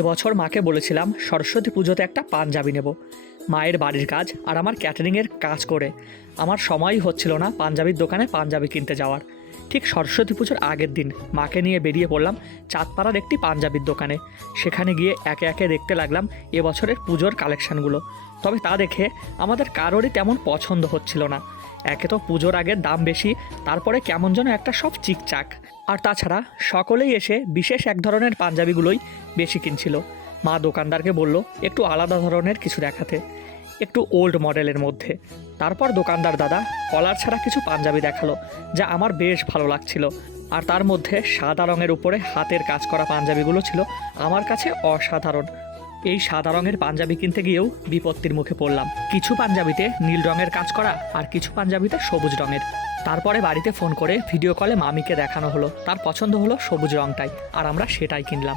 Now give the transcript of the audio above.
এবছর মাকে বলেছিলাম সরস্বতী পুজোতে একটা পাঞ্জাবি নেব। মায়ের বাড়ির কাজ আর আমার ক্যাটারিংয়ের কাজ করে আমার সময়ই হচ্ছিল না পাঞ্জাবির দোকানে পাঞ্জাবি কিনতে যাওয়ার। ঠিক সরস্বতী পুজোর আগের দিন মাকে নিয়ে বেরিয়ে পড়লাম চাঁদপাড়ার একটি পাঞ্জাবির দোকানে। সেখানে গিয়ে একে একে দেখতে লাগলাম এবছরের পুজোর কালেকশানগুলো। তবে তা দেখে আমাদের কারোরই তেমন পছন্দ হচ্ছিল না। একে তো পুজোর আগের দাম বেশি, তারপরে কেমন যেন একটা সব চিকচাক। আর তাছাড়া সকলেই এসে বিশেষ এক ধরনের পাঞ্জাবিগুলোই বেশি কিনছিল। মা দোকানদারকে বলল একটু আলাদা ধরনের কিছু দেখাতে, একটু ওল্ড মডেলের মধ্যে। তারপর দোকানদার দাদা কলার ছাড়া কিছু পাঞ্জাবি দেখালো, যা আমার বেশ ভালো লাগছিল। আর তার মধ্যে সাদা রঙের উপরে হাতের কাজ করা পাঞ্জাবিগুলো ছিল আমার কাছে অসাধারণ। এই সাদা রঙের পাঞ্জাবি কিনতে গিয়েও বিপত্তির মুখে পড়লাম। কিছু পাঞ্জাবিতে নীল রঙের কাজ করা আর কিছু পাঞ্জাবিতে সবুজ রঙের। তারপরে বাড়িতে ফোন করে ভিডিও কলে মামিকে দেখানো হলো, তার পছন্দ হলো সবুজ রঙটাই, আর আমরা সেটাই কিনলাম।